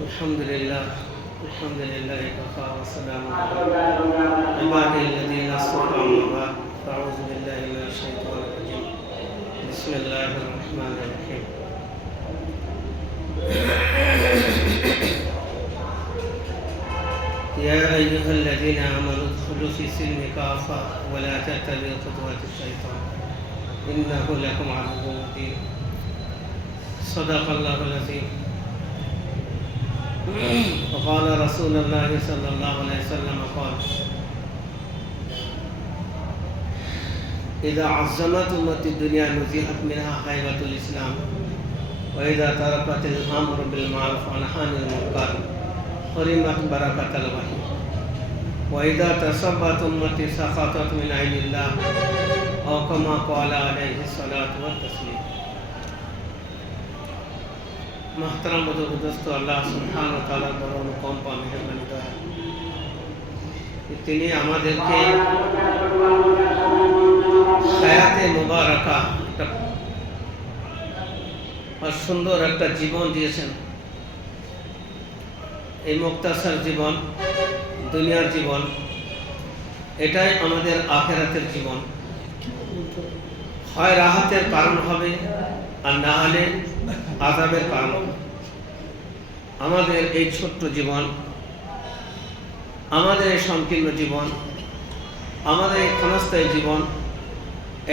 الحمد لله كفى وسلام على عباده الذين اصطفى أما بعد أعوذ بالله من الشيطان الرجيم بسم الله الرحمن الرحيم يا أيها الذين آمنوا ادخلوا في السلم كافة ولا تتبعوا خطوات الشيطان إنه لكم عدو مبين صدق الله العظيم وقال رسول الله صلى الله عليه وسلم قال إذا عظمت أمة الدنيا نزحت منها هيبة الإسلام وإذا تركت الأمر بالمعروف ونهى عن المنكر حرمت بركة الوحي وإذا تصبت أمتي سقطت من عين الله أو كما قال عليه الصلاة والتسليم محترم दोस्तों अल्लाह सुब्हानाहु व तआला बड़ अनुकंपा मेहरबानी दया তিনি আমাদেরকে হায়াতে মুবারাকা আর সুন্দর একটা জীবন দিয়েছেন। এই মুক্তাসার জীবন, দুনিয়ার জীবন, এটাই আমাদের আখিরাতের জীবন। হয় রাহাতের কারণ হবে আর না হলে আযাবের কারণ হবে। আমাদের এই ছোট্ট জীবন, আমাদের এই সংকীর্ণ জীবন, আমাদের এই ক্ষণস্থায়ী জীবন,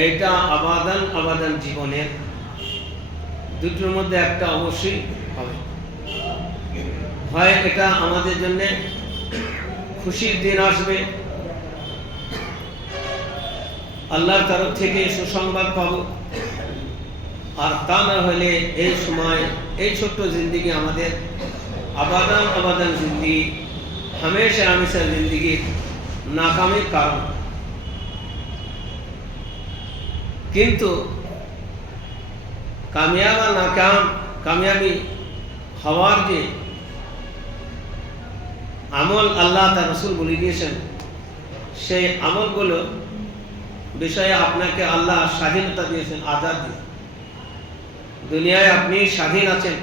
এইটা আবাদান জীবনের দুটোর মধ্যে একটা অবশ্যই হবে। হয় এটা আমাদের জন্য খুশির দিন আসবে, আল্লাহর তরফ থেকে সুসংবাদ পাবো, আর তা না হলে এই সময় এই ছোট্ট জিন্দিগি আমাদের আবাদান জিন্দিগি, হামেশা জিন্দিগি নাকামের কারণ। কিন্তু কামিয়াব আর কামিয়াবি হওয়ার যে আমল আল্লাহ তার রাসূল বলে দিয়েছেন, সেই আমলগুলো বিষয়ে আপনাকে আল্লাহ স্বাধীনতা দিয়েছেন, আজাদ দিয়েছেন। দুনিয়ায় আপনি স্বাধীন আছেন,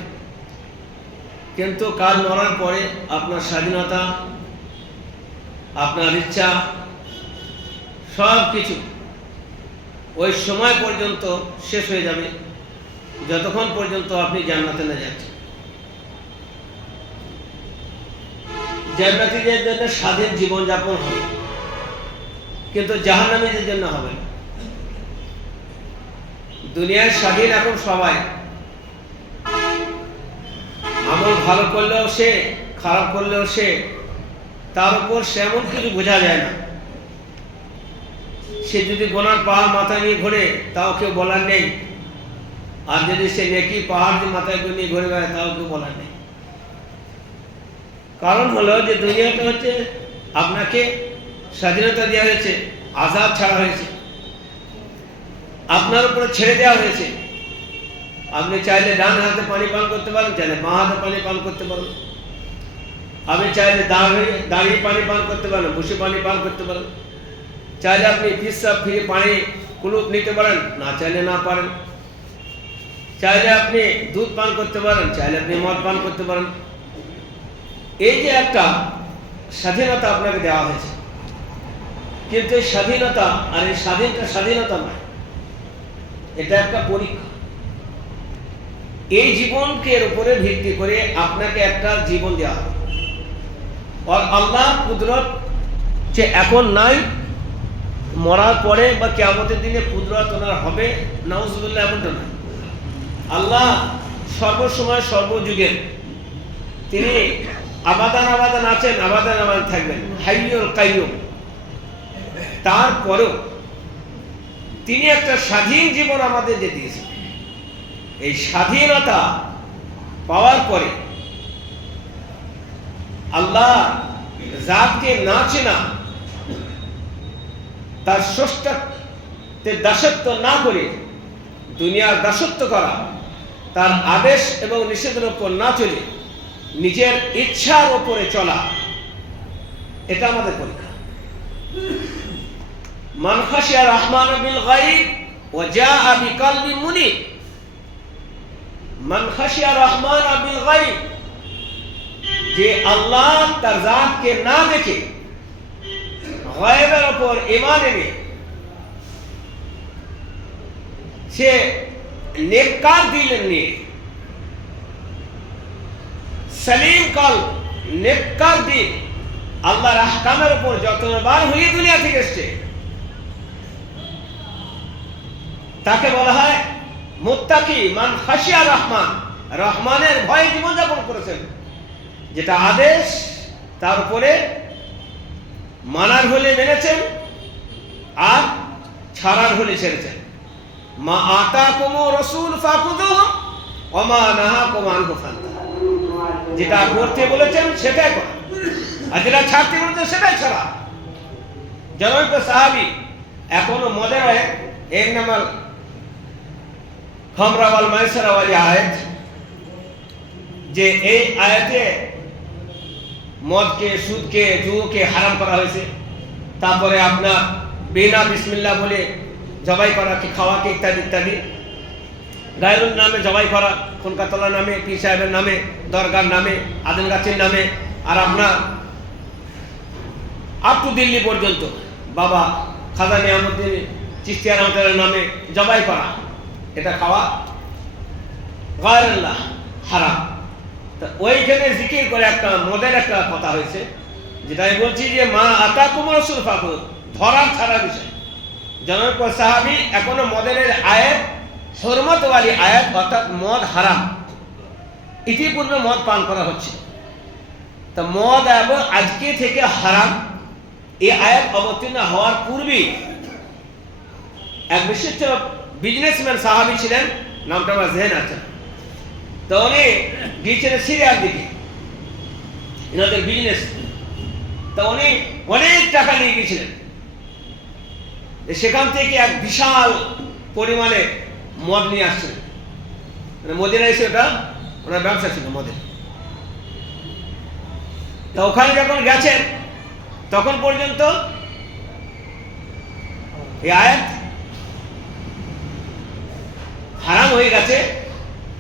কিন্তু কাল মরার পরে আপনার স্বাধীনতা, আপনার ইচ্ছা, সব কিছু ওই সময় পর্যন্ত শেষ হয়ে যাবে, যতক্ষণ পর্যন্ত আপনি জান্নাতে না যাচ্ছেন। জান্নাতীদের জন্য স্বাধীন জীবনযাপন হবে, কিন্তু জাহান্নামীদের জন্য হবে না। দুনিয়ার স্বাধীন এখন সবাই, আমল ভালো করলেও সে, খারাপ করলেও সে, তার উপর সে এমন কিছু বোঝা যায় না। সে যদি গোনার পাহাড় মাথায় নিয়ে ঘোরে তাও কেউ বলার নেই, আর যদি সে নেকি পাহাড় মাথায় নিয়ে ঘুরে বেড়ায় তাও কেউ বলার নেই। কারণ হলো যে দুনিয়াটা হচ্ছে আপনাকে স্বাধীনতা দেওয়া হয়েছে, আজাদ ছাড়া হয়েছে, আপনার উপরে ছেড়ে দেওয়া হয়েছে। আপনি চাইলে ডান হাতে পানি পান করতে পারেন, চাইলে বাঁ হাতে পানি পান করতে পারেন। আপনি চাইলে দাঁড়িয়ে পানি পান করতে পারেন, বসে পানি পান করতে পারেন। চাইলে আপনি পিসাব ফিরে পানি কুলুপ নিতে পারেন, না চাইলে না পারেন। চাইলে আপনি দুধ পান করতে পারেন, চাইলে আপনি মদ পান করতে পারেন। এই যে একটা স্বাধীনতা আপনাকে দেওয়া হয়েছে, কিন্তু এই স্বাধীনতা আর এই স্বাধীনতা নয়, এটা একটা পরীক্ষা। এই জীবনকে উপরে ভিত্তি করে আপনাকে একটা জীবন দেওয়া হবে। আর আল্লাহর কুদরত যে এখন নাই, মরার পরে বা কিয়ামতের দিনে কুদরত ওনার হবে, নাউজুবিল্লাহ, এমনটা নয়। আল্লাহ সর্বসময় সর্বযুগের, তিনি আবাদান আছেন, আবাদান থাকবেন, হাইয়ুল কাইয়ুম। তারপরেও তিনি একটা স্বাধীন জীবন আমাদের যে দিয়েছেন, এই স্বাধীনতা পাওয়ার পরে আল্লাহ জাতকে না চেনা, তার স্রষ্টার দাসত্ব না করে দুনিয়ার দাসত্ব করা, তার আদেশ এবং নিষেধের উপর না চলে নিজের ইচ্ছার উপরে চলা, এটা আমাদের পরীক্ষা। মান খাশিয়া রাহমান বিল গায়ব ওয়া জাআ বিকলবিন মুনীব, মান খাশিয়া রহমান বিল গায়ব, যে আল্লাহ তার জাতকে না দেখে গায়বের উপর ঈমান এনে সে নেককার দিল নিয়ে সলিম কল নেককার দিল আল্লাহর আহকামের উপর যতবার হয়ে দুনিয়া থেকে এসছে তাকে বলা হয় মুত্তাকি, মান খাশিয়া রহমান, রহমানের ভয়ে জীবনযাপন করেছেন। যেটা আদেশ তার উপরে মানার হলে মেনেছেন আর ছাড়ার হলে ছেড়েছেন। মা আতাকুম রাসূল ফাখুযুহু ওয়া মা নাহাকুম আনহু ফান্তাহু। যেটা করতে বলেছেন সেটাই করা, আর যেটা ছাড়তে বলেছেন সেটাই ছাড়া। জনৈক সাহাবী এখনো মনে হয় এক নাম্বার খামরা ওয়াল মাইসারা ওয়ালি আয়াত, যে এই আয়াতে মদকে, সুদকে, জুয়াকে হারাম করা হয়েছে। তারপরে আপনার বিনা বিসমিল্লাহ বলে জবাই করাকে, খাওয়াকে, ইত্যাদি ইত্যাদি, গায়রুল নামে জবাই করা, খুনকাতলা নামে, পীর সাহেবের নামে, দরগার নামে, আদম গাছের নামে, আর আপনার আপ টু দিল্লি পর্যন্ত বাবা খাজা নিয়ামুদ্দিন চিশতিয়া রহমাতুল্লাহর নামে জবাই করা, এটা খাওয়া গায়রুল্লাহ, হারাম। তা ওইখানে জিকির করে একটা মদের একটা কথা হয়েছে, যেটা আমি বলছি যে মা আতাকুম রাসূল ফাখুযুহু, ধরার ছাড়া বিষয়। জনৈক সাহাবী এখনো মদের আয়াত হুরমত ওয়ালি আয়াত, অর্থাৎ মদ হারাম, ইতিপূর্বে মদ পান করা হচ্ছে, তা মদ এবং আজকে থেকে হারাম এই আয়াত অবতীর্ণ হওয়ার পূর্বে এক বিশিষ্ট বিজনেসম্যান সাহাবী ছিলেন, নামটা আমার জেহেন আছে। তো উনি গিয়েছিলেন সিরিয়ার দিকে, এনাদের বিজনেস। তো উনি অনেক টাকা নিয়ে গিয়েছিলেন, সেখান থেকে এক বিশাল পরিমাণে মদ নিয়ে আসছিলেন। মদিনা এসে ওটা ওনার ব্যবসা ছিল মদের। তো ওখানে যখন গেছেন তখন পর্যন্ত এই আয়াত হারাম হয়ে গেছে,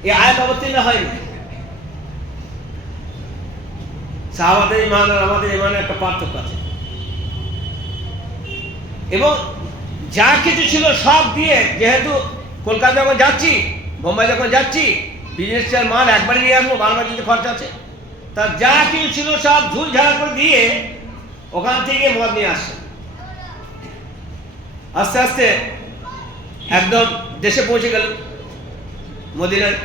এই আয়াত অবতীর্ণ হয়নি। সাহাবাদের ঈমান আর আমাদের ঈমানের একটা পার্থক্য আছে, এবং যা কিছু ছিল সব দিয়ে, যেহেতু কলকাতা যখন যাচ্ছি, বোম্বাই যখন যাচ্ছি, বিজনেসের মাল একবারে নিয়ে আসবো, বারবার যদি খরচা আছে, তা যা কিছু ছিল সব ঝুল ঝাড়া করে দিয়ে ওখান থেকে মদ নিয়ে আসছে। আস্তে আস্তে একদম দেশে পৌঁছে গেল মদিনায়।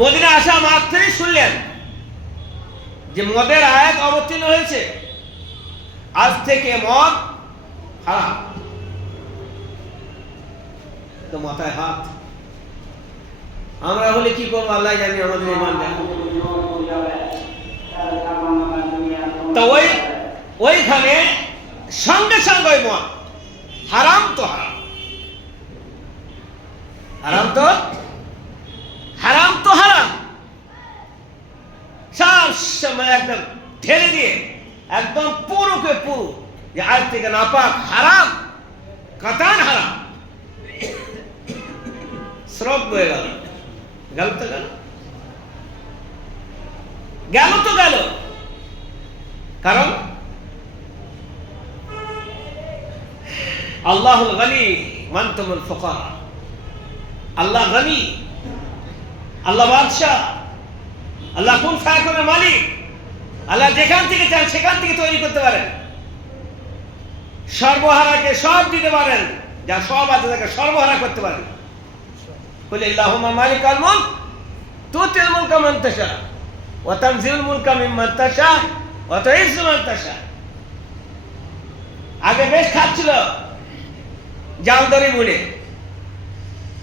মদিনা আসা মাত্রই শুনলেন যে মদের আয়াত অবতীর্ণ হয়েছে, আজ থেকে মদ হারাম। তো মাথায় হাত। আমরা হলে কি করবো আল্লাহ জানি, আমাদের ঈমান জানি। তো ওইখানে সঙ্গে সঙ্গে ওই মদ হারাম তো হারাম, হারাম তো হারাম তো হারাম, সব সময় একদম ঠেলে দিয়ে একদম পুরোকে পুরো, যে আজ থেকে নাপাক, হারাম, কাতান হারাম, স্রোত বয়ে গেল। গেল তো গেল, গেল তো গেল। কারণ আল্লাহুল গনি মান তুমুল ফুকারা, আল্লাহ গনি, আল্লাহ বাদশাহ, আল্লাহ কুন ফায়াকুনের মালিক। আল্লাহ যেখান থেকে চান সেখান থেকে তৈরি করতে পারেন, সর্বহারাকে সব দিতে পারেন, যা সব আছে তাকে সর্বহারা করতে পারেন। কুল আল্লাহুম্মা মালিকাল মুলক তুতিল মুলকা মান তাশা ওয়া তানজিলুল মুলকা মিম্মান তাশা ওয়া তুইজ্জু মান তাশা। আগে বেশ খাচ্ছিল জাল ধরে বলে,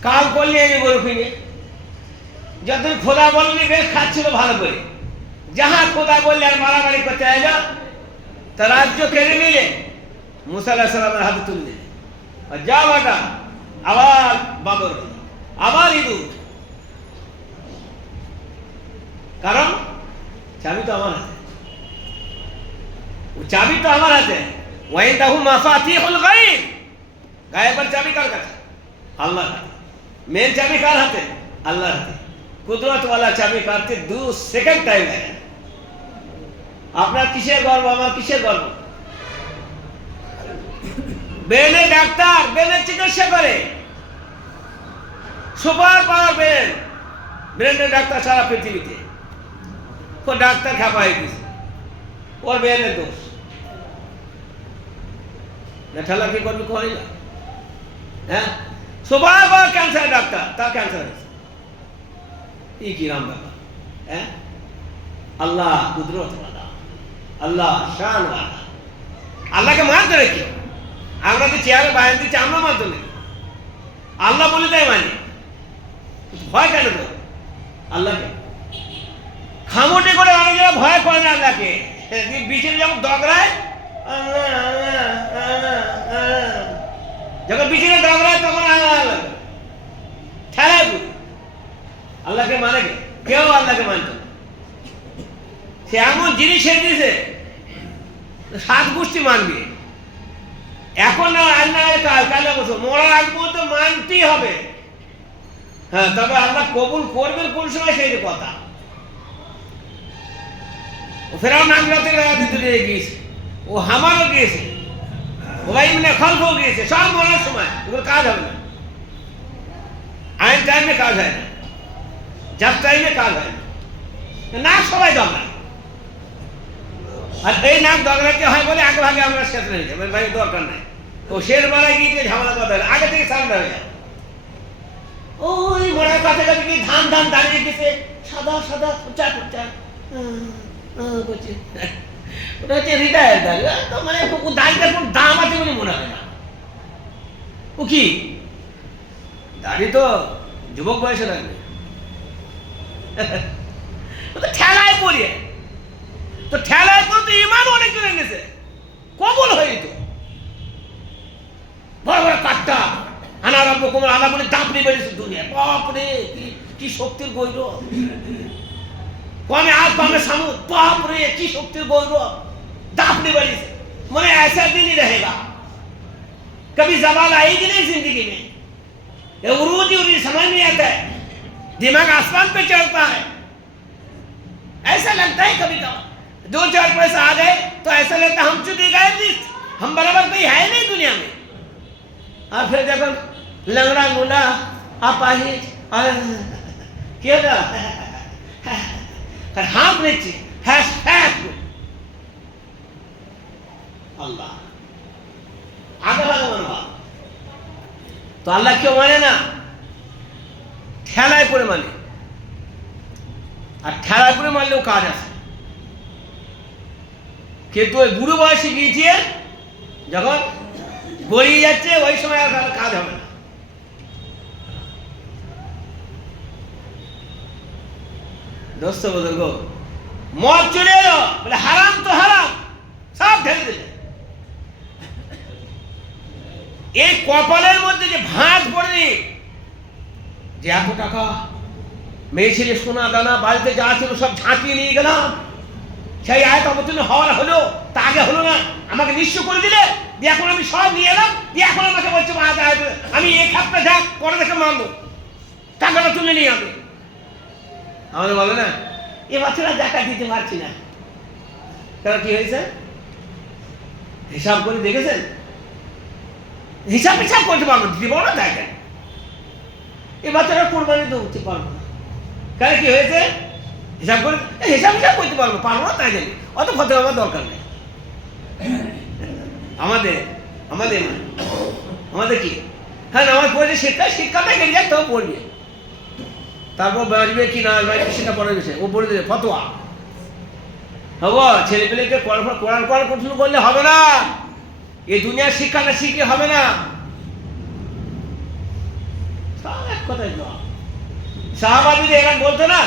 কাল করলে আমি গরু কিনে, যতদিন খোদা বলনি বেশ খাচ্ছিল ভালো করে। যাহা খোদা বললে আর মারামারি করতে এলো, তা রাজ্য কেড়ে নিলে মুসা আলাইহিস সালামের হাতে তুলে দিলে, আর যা বাটা আবার বাদর, আবার ইঁদুর। কারণ চাবি তো আমার হাতে, চাবি তো আমার হাতে। ওয়াইনদাহু মাফাতিহুল গায়ব, গায়েবের চাবি কার কাছে? আল্লাহর হাতে। মেন চাবি কার হাতে? আল্লাহর হাতে। কুদরত ওয়ালা চাবি কাটতে 2 সেকেন্ড টাইম লাগে। আপনার কিসের গর্ব, আমার কিসের গর্ব? ব্রেনের ডাক্তার ব্রেনের চিকিৎসা করে, সুপার পাওয়ার ব্রেনের ডাক্তার সারা পৃথিবীতে। ও ডাক্তার খাপা হয়ে গেছে, ওর ব্রেনের দোষ। ঠেলা কি করবি, করি না। হ্যাঁ, সুপার পাওয়ার ক্যান্সার ডাক্তার, তার ক্যান্সার হয়েছে। কি রাম ব্যাপার। হ্যাঁ, আল্লাহ কুদরত ওয়ালা, আল্লাহ শান ওয়ালা। আল্লাহকে মানতে রেখে আমরা তো চেয়ারে বাইরে দিচ্ছি, আমরা মানতে নেই। আল্লাহ বলে তাই মানি, ভয় কেন তো আল্লাহকে? খামোটে করে অনেকেরা ভয় করে না আল্লাহকে। বিছানে যখন দগড়ায়, যখন বিছানে দগড়ায় তখন আল্লাহ ঠেলায় পুরো। আল্লাহকে মানে কে? কেউ আল্লাহকে মানত না। সে এমন জিনিস দিয়েছে, 7 গোষ্ঠী মানবে। এখন না, আজ না কাল বছর মরার আগ পর্যন্ত মানতেই হবে। হ্যাঁ, তবে আল্লাহ কবুল করবেন কোন সময় সেই কথা। ও ফেরাও নামরাতে গিয়েছে, ও হামারও গিয়েছে, ওরাই মানে খলফও গিয়েছে, সব মরার সময়। এগুলো কাজ হবে না, আইন টাইমে কাজ হয় না, যার টাইমে কাজ হয় না। সবাই দরকার, আর এই নাক দরকারকে হয় বলে আগে ভাগে আমরা শেষ হয়ে যাবো, ভাই দরকার নাই। ও শের বেলায় গিয়ে ঝামেলা কথা আগে থেকে সামনে হয়ে যাবে। ওই মরার কাছাকাছি গিয়ে ধান দাঁড়িয়ে গেছে, সাদা সাদা খোঁচা খোঁচা করছে। ওটা হচ্ছে রিটায়ার দাঁড়ি, তো মানে দাঁড়িটার কোন দাম আছে বলে মনে হয় না। ও কি দাঁড়ি তো যুবক বয়সে লাগবে। ঠেলায় পড়িয়ে তো ঠেলায় পড়ে তো ইমান অনেক জন এনেছে, কবল হয়ে যেত। বড় বড় কাঠটা আনারম্ভ কোমর আনা বলে দাপড়ে বেড়েছে দুনিয়া। বাপরে কি শক্তির গৌরব! কমে আজ পামে সামুদ, বাপরে কি শক্তির গৌরব! दापने वाली से मैंने ऐसा दिन ही रहेगा, कभी ज़वाल आएगी नहीं जिंदगी में। ये उरूज ही समझ नहीं आता है, दिमाग आसमान पे चढ़ता है। ऐसा लगता है कभी कभी 2-4 पैसा आ गए तो ऐसा लगता है हम चुके गए, हम बराबर कोई है नहीं दुनिया में। और फिर जब लंगड़ा मुला आप आए क्या था हाथ नीचे अल्लाह आगे भागे मनवा। तो अल्लाह क्यों माने ना? ठेलाয় পড়ে মানে, আর ঠেলায় পড়ে মারলেও কাজ আছে। কিন্তু ওই বুড়ো বয়সে গিয়েছে, যখন গড়িয়ে যাচ্ছে ওই সময় আর কাজ হবে না। দোস্ত বুজুর্গ, মদ চলে এলো বলে হারাম তো হারাম, সব ঢেলে দিলে। এই কপালের মধ্যে যে ভাঁজ পড়েনি, যে এত টাকা মেয়ে ছেলে সোনা দানা বাড়িতে যা ছিল সব ঝাঁটিয়ে নিয়ে গেলাম, সেই আয়ত অবতীর্ণ হওয়ার হলো, তা আগে হলো না, আমাকে নিঃস্ব করে দিলে, দিয়ে এখন আমি সব নিয়ে এলাম, দিয়ে এখন আমাকে বলছে আমি এক হাতটা যাক পরে দেখে মানবো, টাকাটা তুলে নিয়ে যাবে। আমাদের বলে না এ বছর টাকা দিতে পারছি না, তারা কি হয়েছে হিসাব করে দেখেছেন? হিসাব করতে পারবো, দিব না দেখেন এবার তারা কোরবানি তো উঠতে পারবো না, কারণ কি হয়েছে হিসাব করে হিসাব করতে পারবো না, তাই জানি অত ফতে আমার দরকার নেই। আমাদের আমাদের আমাদের কি হ্যাঁ নামাজ পড়েছে, শিক্ষাটা গেলে যাক তবে পড়বে, তারপর বাঁচবে কি না বাঁচবে সেটা পড়ে গেছে, ও পড়ে দেবে ফতোয়া। হবো ছেলে পেলেকে কোরআন কন্টিনিউ করলে হবে না, এই দুনিয়ার শিক্ষাটা শিখলে হবে না। এক কথাই সাহাবা যদি এরা বলতো না,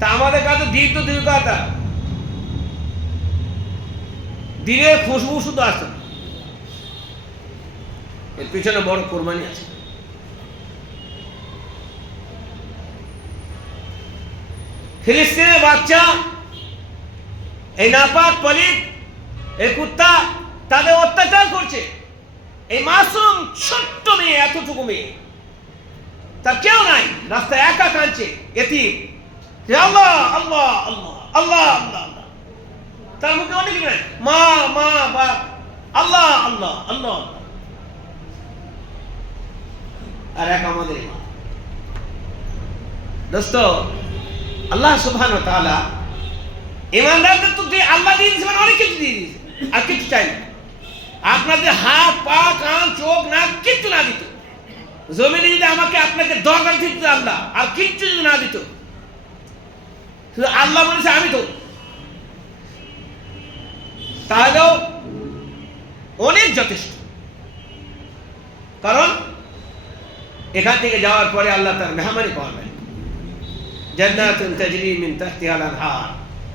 তা আমাদের কাছে দিন তো দীর্ঘ কথা, দিনের খুশবু শুধু আসতো, এর পিছনে বড় কোরবানি আছে। ফিলিস্তিনের বাচ্চা, এই নাপাক পলিত এই কুত্তা তাদের অত্যাচার করছে, এই মাসুম ছোট্ট মেয়ে, এতটুকু মেয়ে, তার কেউ নাই, রাস্তায় একা কাঁদছে, এতিম, আল্লাহ আল্লাহ আল্লাহ আল্লাহ আল্লাহ আল্লাহ। তার মুখে অনেক নাই, মা মা বাপ, আল্লাহ আল্লাহ আল্লাহ। আর এক আমাদের ইমাম। দোস্ত, আল্লাহ সুবহানাহু ওয়া তাআলা ইমানদারদের তো আল্লাহ দিয়ে দিয়েছে, মানে অনেক কিছু দিয়ে দিয়েছে, আর কিছু চাই না। আপনাদের হাত পা কান চোখ নাক কিচ্ছু না দিত, জমিনে যদি আমাকে আপনাকে দরকার দিত আল্লাহ, আর কিচ্ছু যদি না দিত, শুধু আল্লাহ বলেছে আমি তো, তাহলেও অনেক যথেষ্ট। কারণ এখান থেকে যাওয়ার পরে আল্লাহ তার মেহমানি পাওয়াবেন, জান্নাতুন তাজরি মিন তাহতিহাল আনহার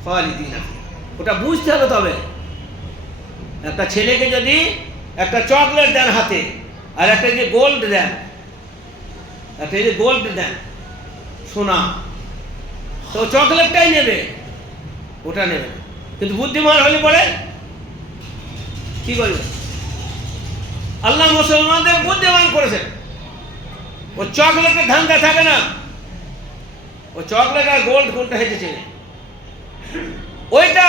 খালিদিনা ফিহা। ওটা বুঝতে হবে। তবে একটা ছেলেকে যদি একটা চকলেট দেন হাতে, আর একটা যে গোল্ড দেন, একটা যে গোল্ড দেন সোনা, তো চকলেটটাই নেবে, ওটা নেবে। কিন্তু বুদ্ধিমান হলে পরে কি করবে? আল্লাহ মুসলমানদের বুদ্ধিমান করেছেন, ও চকলেটের ধান্দা থাকে না, ও চকলেট আর গোল্ড কোনটা হেঁটেছে, ওইটা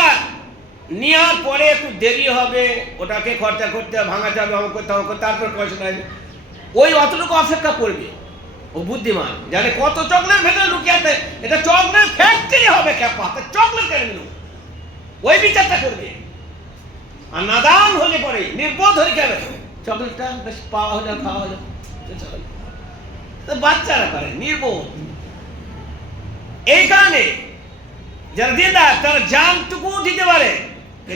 নেওয়ার পরে একটু দেরি হবে, ওটাকে খরচা করতে হবে, ভাঙাতে হবে, অঙ্ক করতে হবে, তারপর পয়সা নেবে, ওই অতটুকু অপেক্ষা করবে। ও বুদ্ধিমান, জানে কত চকলেট ভেতরে লুকিয়ে আছে, এটা চকলেট ফ্যাক্টরি হবে, ক্যাপা চকলেট কেন নিল, ওই বিচারটা করবে। আর নাদান হলে পরে নির্বোধ হয়ে গেলে চকলেটটা বেশ পাওয়া হলো, খাওয়া হলো, বাচ্চারা করে নির্বোধ। এই কারণে যারা দিনদার তারা জানটুকু দিতে পারে,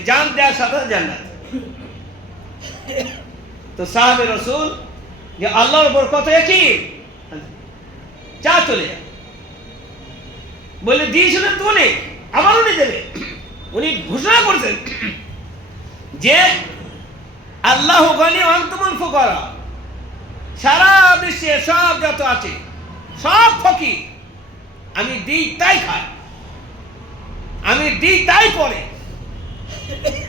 জান দেওয়ার সাথে জান্নাত। তো সাহাবে রাসূল যে আল্লাহর উপর কত একই চা চলে যায়, বলে দিয়েছিলেন তো উনি, আবার উনি দেবে। উনি ঘোষণা করেছেন যে আল্লাহু গনি ওয়া আনতুমুল ফুকারা, সারা বিশ্বে সব যত আছে সব ফকির, আমি দিই তাই খাই, আমি দিই তাই পরে,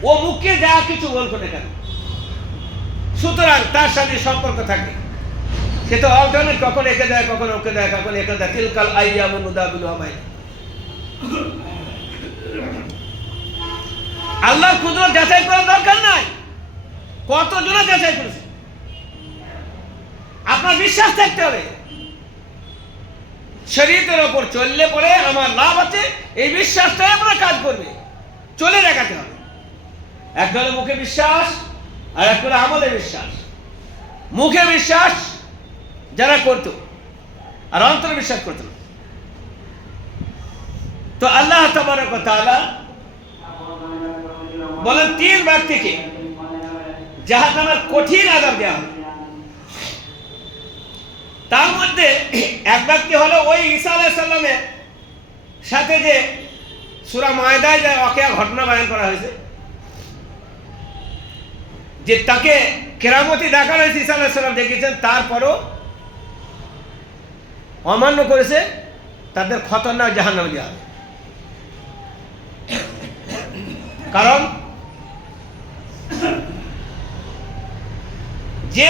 ও মুখে যা কিছু বলবো না কেন। সুতরাং তার সাথে সম্পর্ক থাকে, সে তো অল্টারনেট, কখন একে দেয়, কখন ওকে দেয়, কখন একে দেয়। তিলকাল আইয়ামু নুদাবিলুহা বাইনা। আল্লাহর কুদরত যাচাই করার দরকার নাই, কতজন যাচাই করেছে, আপনার বিশ্বাস থাকতে হবে। শরীয়তের ওপর চললে পরে আমার লাভ আছে, এই বিশ্বাসটাই আমরা কাজ করবে, চলে দেখাতে হবে। এক হলো মুখে বিশ্বাস, আর এক হলো আমলে বিশ্বাস। মুখে বিশ্বাস যারা করত, আর অন্তরে বিশ্বাস করত না। তো আল্লাহ তাবারক ওয়া তাআলা বলেন 3 ব্যক্তিকে জাহান্নামের কঠিন আযাব দেওয়া হবে। তার মধ্যে এক ব্যক্তি হলো ওই ঈসা আলাইহিস সালামের সাথে যে সূরা মায়দায় যে ওয়াকিয়া ঘটনা বয়ান করা হয়েছে, যে তাকে কেরামতি দেখানো হয়েছে, ঈসা আলাইহিস সালাম দেখেছেন, তারপরও অমান্য করেছে, তাদের খতরনাক জাহান্নামে যাবে। কারণ যে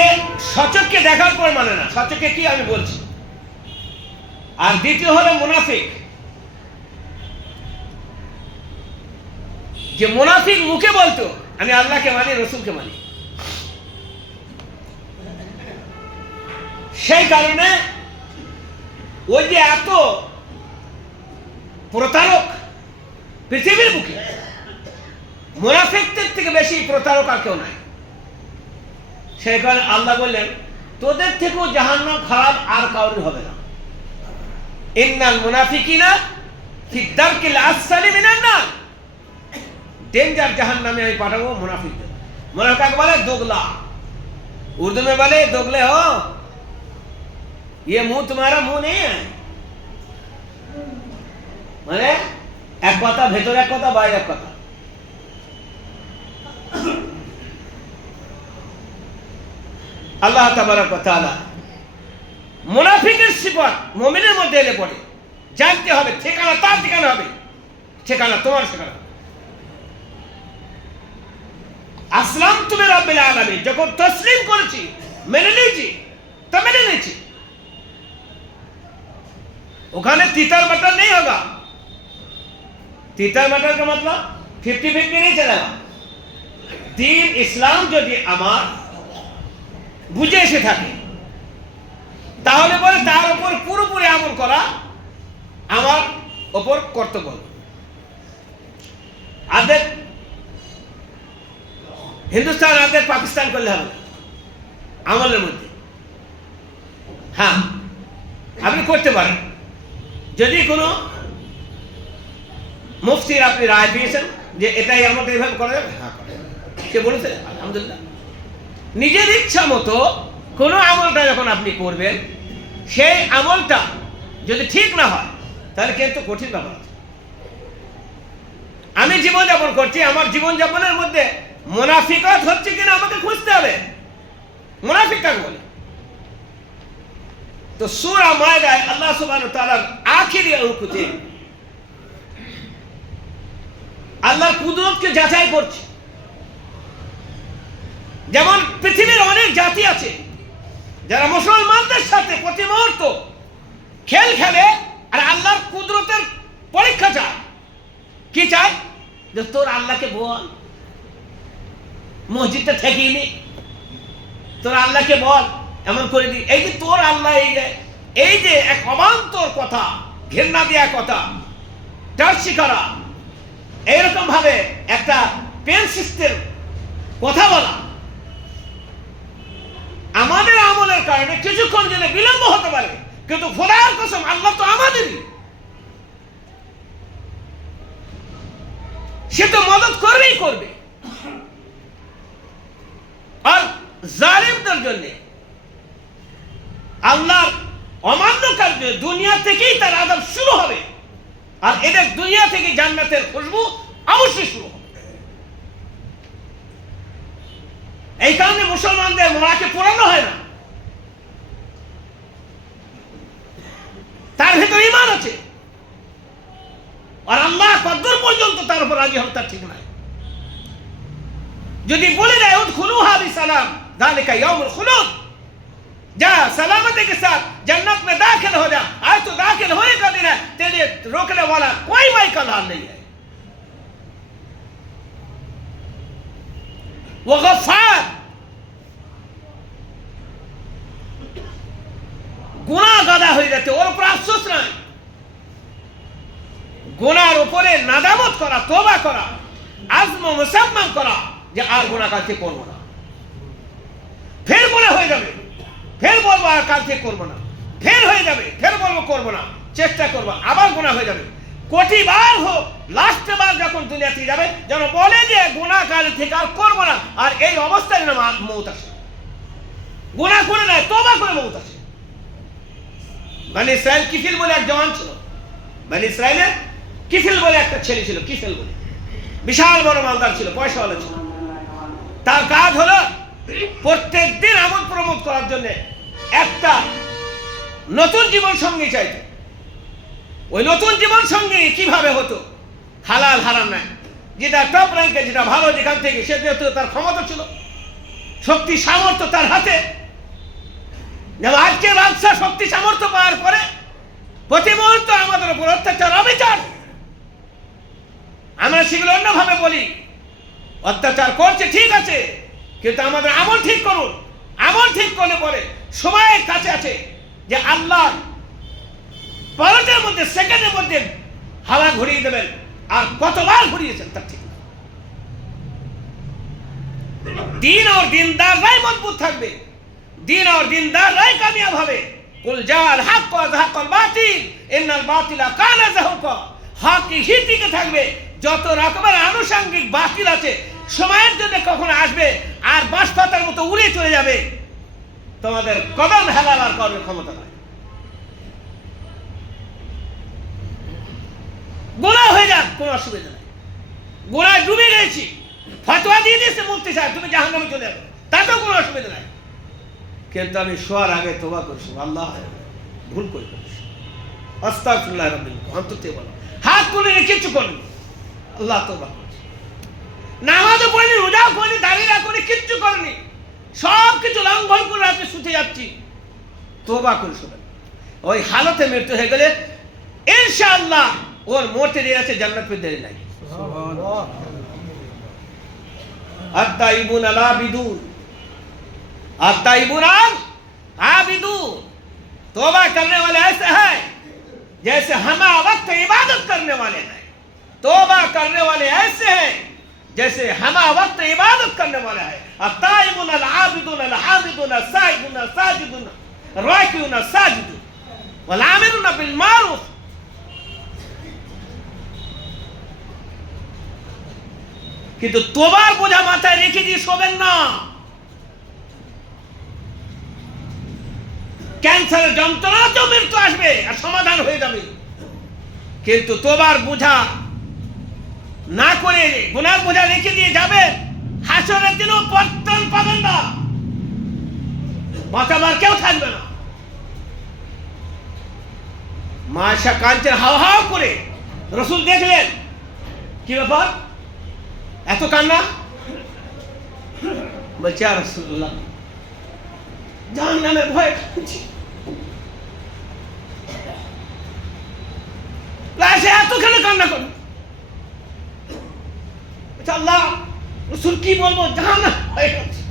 সচক্ষে দেখার পর মানে না, সচক্ষে কি আমি বলছি। আর দ্বিতীয় হলো মুনাফিক, যে মুনাফিক মুখে বলতো আমি আল্লাহকে মানি, রসুলকে মানি, সেই কারণে ওই যে এত প্রতারক পৃথিবীর মুখে, মুনাফিকদের থেকে বেশি প্রতারক আর কেউ নাই। সেই কারণে আল্লাহ বললেন তোদের থেকেও জাহান্নাম খারাপ আর কাউরি হবে না। ইন্নাল মুনাফিকিনা ফি দারকিল আসফালি মিনান নার, डेंजर जहन्नम में पाठाबो मुनाफिक। मुनाफिक बोले दोगला, उर्दू में बोले दोगले हो, ये मुंह तुम्हारा मुंह नहीं है, মানে এক কথা ভেতরে এক কথা বাইরে এক কথা। আল্লাহ তাবারক ওয়া তাআলা মুনাফিকের সিফাত মুমিনের মধ্যে এলে পড়ে জানতে হবে, ঠিকানা তার ঠিকানা হবে, ঠিকানা তোমার ঠিকানা। আসলাম তুমি রব্বিল আলামিন, যখন তসলিম করেছি, মেনে নিয়েছি, তো মেনে নিয়েছি, ওখানে তিতার বাটার नहीं होगा। तीतर मटर का मतलब 50-50 नहीं चला। दीन इस्लाम যদি আমার বুঝে এসে থাকে তাহলে বলে তার উপর পুরোপুরি আমল করা আমার উপর কর্তব্য। আদের হিন্দুস্তান আদের পাকিস্তান করলে হবে আমলের মধ্যে। হ্যাঁ, আপনি করতে পারেন যদি কোনো মুফতির আপনি রায় দিয়েছেন যে এটাই আমাদের এইভাবে করা যাবে, হ্যাঁ করা যাবে, সে বলেছে আলহামদুলিল্লাহ। নিজের ইচ্ছা মতো কোনো আমলটা যখন আপনি করবেন সেই আমলটা যদি ঠিক না হয় তাহলে কিন্তু কঠিন ব্যাপার আছে। আমি জীবনযাপন করছি, আমার জীবনযাপনের মধ্যে মুনাফিকত হচ্ছে কিনা আমাকে খুঁজতে হবে। মুনাফিক কাকে বলে? তো সূরা মায়দায় আল্লাহ সুবহানাহু ওয়া তাআলার আখিরি রুকুতে আল্লাহর কুদরতকে যাচাই করছে। যেমন পৃথিবীর অনেক জাতি আছে যারা মুসলমানদের সাথে প্রতি মুহূর্ত খেল খেলে আর আল্লাহর কুদরতের পরীক্ষা চায়। কি চায়? যে তোর আল্লাহকে বল, মসজিদটা ঠেকিয়ে নি, তোর আল্লাহকে বল এমন করে দি। এই যে তোর আল্লাহ, এই যে এক অবান্তর কথা, ঘৃণা দেওয়া কথা, টার্সি করা, এইরকম ভাবে একটা পেন সিস্টেম কথা বলা, আমাদের আমলের কারণে কিছুক্ষণ জন্য বিলম্ব হতে পারে, কিন্তু খোদার কসম আল্লাহ তো আমাদেরই, সে তো মদত করবেই করবে। আর জালিমদের জন্য আল্লাহর অমান্যকারী দুনিয়া থেকেই তার আযাব শুরু হবে, আর এদের দুনিয়া থেকে জান্নাতের খুশবু অবশ্যই শুরু হবে। এই কারণে মুসলমানদের মোড়াকে পোড়ানো হয় না, তার ভেতরে ঈমান আছে, আর আল্লাহ কদ্দুর পর্যন্ত তার উপর রাজি হবে তার ঠিক নাই। যদি বলে দেয় উদখুলুহা বিসালাম যালিকা ইয়াউমুল খুলুদ, जा सलामती के साथ जन्नत में दाखिल हो जा, आज तो दाखिल होने का दिन है, तेरे रोकने वाला कोई भाई का नाम नहीं है। वो गफ्फार, गुनाह गादा हो जाते और ऊपर अफसोस नहीं, गुनार ऊपरे नादामत करा, तौबा करा, आज़म मुसम्मम करा যে আর গুনাহ কালকে করব না, ফের গুনাহ হয়ে যাবে, ফের বলবো আর কালকে করবো না, ফের হয়ে যাবে, ফের বলবো করবো না, চেষ্টা করবো, আবার গুনাহ হয়ে যাবে। কোটি বার হোক, লাস্ট বার যখন দুনিয়াতে যাবে যেন বলে যে গুনাহ কাল থেকে আর করবো না, আর এই অবস্থায় যেন মৌত আসে, গুনাহ করে নাই তওবা করে মৌত আসে। বনি ইসরাইল কিফিল বলে এক জওয়ান ছিল, বনি ইসরাইলের কিফিল বলে একটা ছেলে ছিল, কিফিল বলে বিশাল বড় মালদার ছিল, পয়সাওয়ালা ছিল। তার কাজ হলো প্রত্যেক দিন আমোদ প্রমোদ করার জন্য একটা নতুন জীবন সঙ্গী চাইত। ওই নতুন জীবন সঙ্গী কিভাবে হতো? হালাল হারাম নাই, যেটা টপ র্যাঙ্কে, যেটা ভালো, যেখান থেকে সে যেহেতু তার ক্ষমতা ছিল, শক্তি সামর্থ্য তার হাতে, যেমন আজকে বাদশা শক্তি সামর্থ্য পাওয়ার পরে প্রতি মুহূর্ত আমাদের উপর অত্যাচার, অবিচার। আমরা সেগুলো অন্যভাবে বলি, অত্যাচার করছে ঠিক আছে, কিন্তু আমাদের আমল ঠিক করুন। আমল ঠিক করলে পরে সময়ের কাছে আছে যে আল্লাহ পলকের মধ্যে, সেকেন্ডের মধ্যে হাওয়া ঘুরিয়ে দেবেন, আর কতবার ঘুরিয়েছেন তার ঠিক না। দিন আর দিনদাররাই মজবুত থাকবে, দিন আর দিনদাররাই কামিয়াব হবে। কুল জাল হক ওয়া যাহাকাল বাতিল ইন্নাল বাতিলা কানা যাহুকা, হক হি টিকে থাকবে, যত রকমের আনুষঙ্গিক বাতিল আছে সময়ের জন্য কখন আসবে আর বাঁশপাতার মতো উড়ে চলে যাবে, তোমাদের কদম হেলাবার করার ক্ষমতা নাই। গুনাহ হয়ে যাক কোনো অসুবিধা নাই, গুনায় ডুবে গেছি, ফতোয়া দিয়ে দিয়েছে মুফতি সাহেব তুমি জাহান্নামে চলে যাবে, তাতেও কোনো অসুবিধা নাই। কিন্তু আমি শোয়ার আগে তওবা করেছি, আল্লাহ ভুল করে ফেলেছি, আস্তাগফিরুল্লাহ রাব্বিল অন্তত বলো, হাত তুলে কিছু করনি, আল্লাহ তওবা করেছি, নামাজও পড়িনি, রোজাও করিনি, দাঁড়িয়ে করিনি, কিচ্ছু করিনি, সব কিছু লঙ্ঘন করে রাতে শুতে যাচ্ছি, তওবা করে শোনেন। ওই হালতে মৃত্যু হয়ে গেলে ইনশাআল্লাহ ওর মরতে দেরি আছে, জান্নাত পেতে দেরি নাই। আত-তাইবুন আল-আবিদুন, আত-ताइबुन आबिदून, तौबा करने वाले ऐसे हैं जैसे हम वक्त इबादत करने वाले हैं। तौबा करने वाले ऐसे हैं जैसे हम वक्त इबादत करने वाले हैं। अत-ताइबुन अल-आबिदून अल-हामिदून अस-साइदून अस-साजिदून राकिऊन अस-साजिदून वल-आमिरून बिल मारूफ। কিন্তু তোবার বোঝা মাথায় রেখে দিয়ে শোবেন না। ক্যান্সারের যন্ত্রণাতেও মৃত্যু আসবে আর সমাধান হয়ে যাবে, কিন্তু তোবার বোঝা না করে গুনার বোঝা রেখে দিয়ে যাবে, হাসরের দিনও পরিত্রাণ পাবেন না, বাঁচাবার কেউ থাকবে না। মা আয়েশা কাঁদছেন হাও হাও করে, রাসূল দেখলেন কি ব্যাপার, এত কান্না? বলছে ইয়া রাসূলুল্লাহ, জাহান্নামের ভয় কাঁদছি। আয়েশা এতখানি কান্না করে, বলছে আল্লাহ রাসূল কি বলবো, জাহান্নাম ভয় কাঁদছি।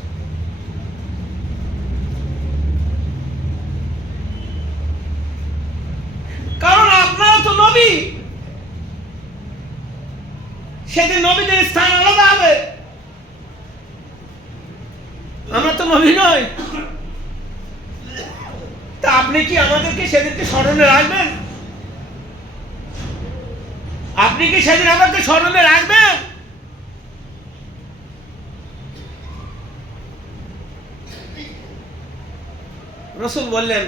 কারণ আপনারা তো নবী, সেদিন নবীদের স্থান আলাদা হবে, আমরা তো নবী নই। তা আপনি কি আমাদেরকে সেদিনকে স্মরণে রাখবেন? আপনি কি সেদিন আমাকে স্মরণে রাখবেন? রাসূল বললেন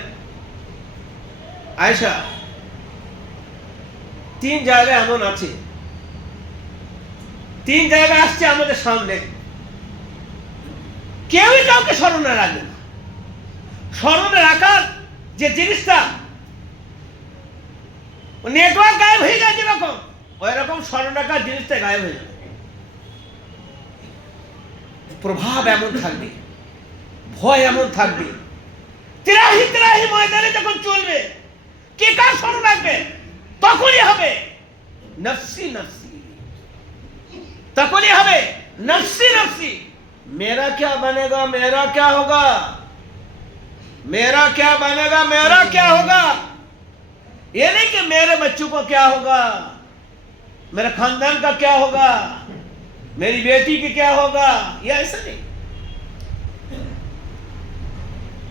আয়েশা, 3 জায়গায় এমন আছে, 3 জায়গায় আসছে আমাদের সামনে, কেউই কাউকে স্মরণে রাখবে না। স্মরণে রাখার যে জিনিসটা নেটওয়ার্ক গায়েব হয়ে যায় যেরকম, ওই রকম স্মরণ রাখার জিনিসটা গায়েব হয়ে যাবে। প্রভাব এমন থাকবে, ভয় এমন থাকবে, তিরাহি তিরাহি ময়দানে যখন চলবে, কে কার স্মরণ রাখবে? তখনই হবে নফসি নফসি, তখনই হবে নফসি নফসি। मेरा क्या बनेगा, मेरा क्या होगा, मेरा क्या बनेगा, मेरा क्या होगा। ये नहीं कि मेरे बच्चों को क्या होगा, मेरे खानदान का क्या होगा, मेरी बेटी की क्या होगा, ये ऐसा नहीं।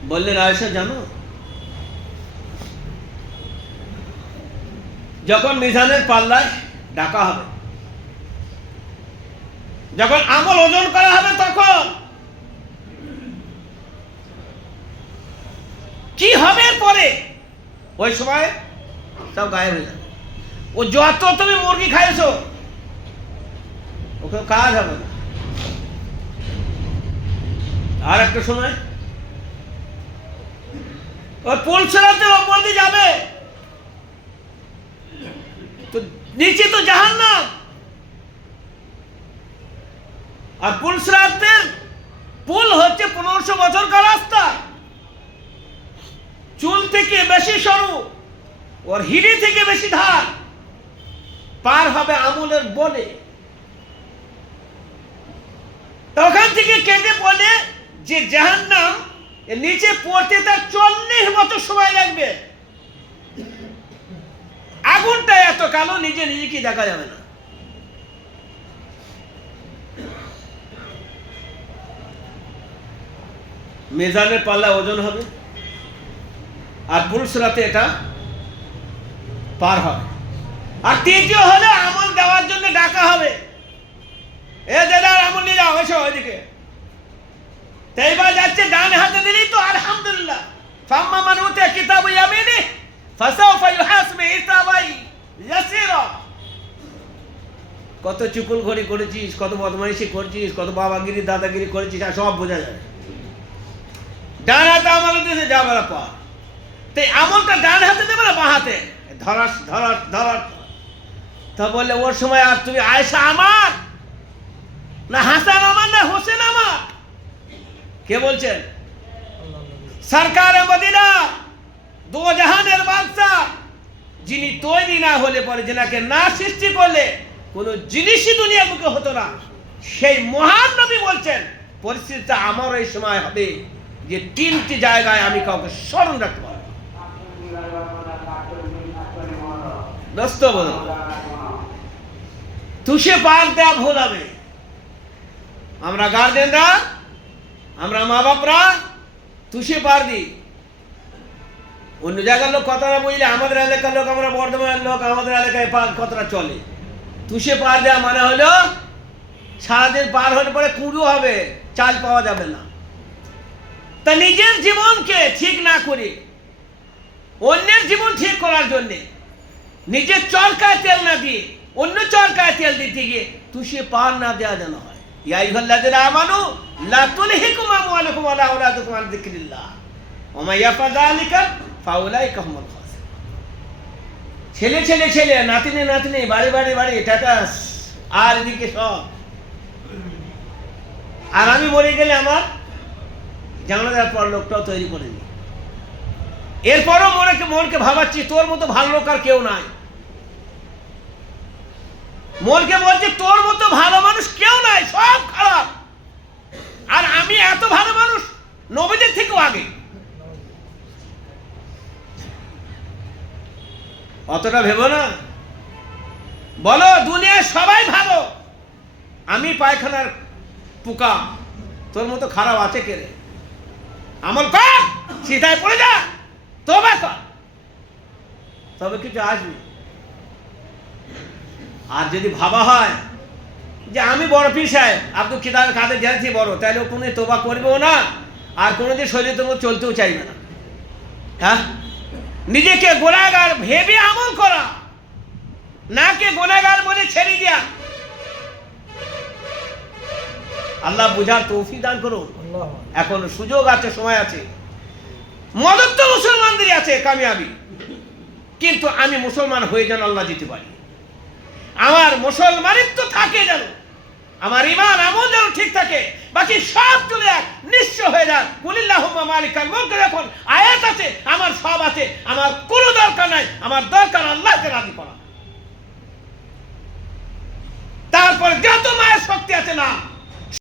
बोलने आयशा জানো, যখন মিজানের পাল্লায় ডাকা হবে, যখন আমল ওজন করা হবে, তখন কি হবে পরে, ওই সময় সব গায়েব হয়ে যাবে। ও যত তুমি মুরগি খাইছো, ওকে কাজ হবে না। আর একটা সময় ওই পুলসরাতের ওপর দিয়ে যাবে, তো নিচে তো জাহান্নাম, আর পুলসরাতের পুল হচ্ছে 1500 বছরকার রাস্তা, চুল থেকে বেশি সরু ওর হিড়ি থেকে বেশি ধার, পার হবে আমলের বনে। ওখান থেকে কেটে পড়ে যে জাহান্নাম, নিচে পড়তে তার 40 বছর সময় লাগবে। আগুনটা এত কালো, নিজে নিজেকে দেখা যাবে না। মেজানের পাল্লা ওজন হবে, আর পুলসরাতে এটা পার হবে। আর তৃতীয় হলো আমল দেওয়ার জন্য ডাকা হবে, এ দাদা আমল নিয়ে যাও, এসো ওইদিকে। তাইবার যাচ্ছে, ডান হাতে দিলেই তো আলহামদুলিল্লাহ, ফাম্মা মান উতিয়া কিতাবু ইয়ামিনি ফাসাউফা ইউহাসাবু হিসাবাই ইয়াসিরা। কত চুকুল ঘড়ি করেছিস, কত বদমাইশি করেছিস, কত বাবাগিরি দাদাগিরি করেছিস, আর সব বোঝা যাবে। ডান হাতে আমল দিয়েছে, যা বলা পার। তাই আমলটা ডান হাতে দেবে না বাঁ হাতে, ধরাস ধরাস ধরাস। তা বললে ওর সময় আর তুমি আয়েশা আমার না, হাসান আমার না, হোসেন আমার? কে বলছেন? সরকার মদিনা, দো জাহানের বাদশা, যিনি তৈরি না হলে পরে, যেনাকে না সৃষ্টি করলে কোনো জিনিসই দুনিয়ার মুখে হতো না, সেই মহান নবী বলছেন পরিস্থিতিটা আমার এই সময় হবে যে 3টি জায়গায় আমি কাউকে স্মরণ রাখতে পারবো। দোস্ত বলো, তুষে পার দেয়া ভুল হবে। আমরা গার্জেনরা, আমরা মা বাপরা তুষে পার দিই। অন্য জায়গার লোক কতটা বুঝলে, আমাদের এলাকার লোক, আমরা বর্ধমানের লোক, আমাদের এলাকায় কতটা চলে। তুষে পার দেওয়া মানে হলো সারাদিন পার হলে পরে কুঁড়ো হবে, চাল পাওয়া যাবে না। তা নিজের জীবনকে ঠিক না করে অন্যের জীবন ঠিক করার জন্যে নিজের চরকায় তেল না দিয়ে অন্য চরকায় তেল দিতে গিয়ে তুষে পার না দেওয়া যেন হয়। ইয়া আইয়ুহাল্লাযীনা আমানু লা তুলহিকুম আমওয়ালুকুম ওয়া লা আওলাদুকুম আন যিকরিল্লাহ ওয়া মান ইয়াফআল যালিকা ফাউলাইকা হুমুল খাসিরুন। ছেলে ছেলে ছেলে, নাতিনে নাতিনে, বাড়ি বাড়ি বাড়ি, টাটাস, আর এদিকে সব। আর আমি মরে গেলে আমার জানাজার পর লোকটাও তৈরি করে নি। এরপরও মনকে ভাবাচ্ছি তোর মতো ভালো লোক আর কেউ নাই। মনকে বলছে তোর মতো ভালো মানুষ কেউ নাই, সব খারাপ। আর আমি এত ভালো মানুষ, নবীদের থেকেও আগে। অতটা ভেবো না। বলো দুনিয়ায় সবাই ভালো, আমি পায়খানার পোকা, তোর মতো খারাপ আছে কে রে? আমল কর, সিধায় পড়ে যা, তওবা কর, তবে কিছু আসবে। আর যদি ভাবা হয় যে আমি বড় পীর সাহেব আব্দুল কাদের জিলানী বড়, তাহলে কোনো তওবা করবেও না, আর কোনোদিন শরীরে তোমার চলতেও চাইবে না। হ্যাঁ, নিজেকে গুনাহগার ভেবে আমল করা, নাকে গুনাহগার বলে ছেড়ে দেয়া। আল্লাহ বুঝার তৌফিক দান করুন। এখন সুযোগ আছে, সময় আছে। মদত তো মুসলমানদেরই আছে কামিয়াবি, কিন্তু আমি মুসলমান হয়ে যেন আল্লাহ দিতে পারি। আমার মুসলমানিত্ব থাকে যেন, আমার ঈমান আমল যেন ঠিক থাকে, বাকি সব চলে যাক, নিঃস্ব হয়ে যাক। কুলিল্লাহুম্মা মালিকাল মুলক, যখন আয়াত আছে আমার সব আছে, আমার কোনো দরকার নাই। আমার দরকার আল্লাহকে রাজি করা। তারপর যত মায়ের শক্তি আছে না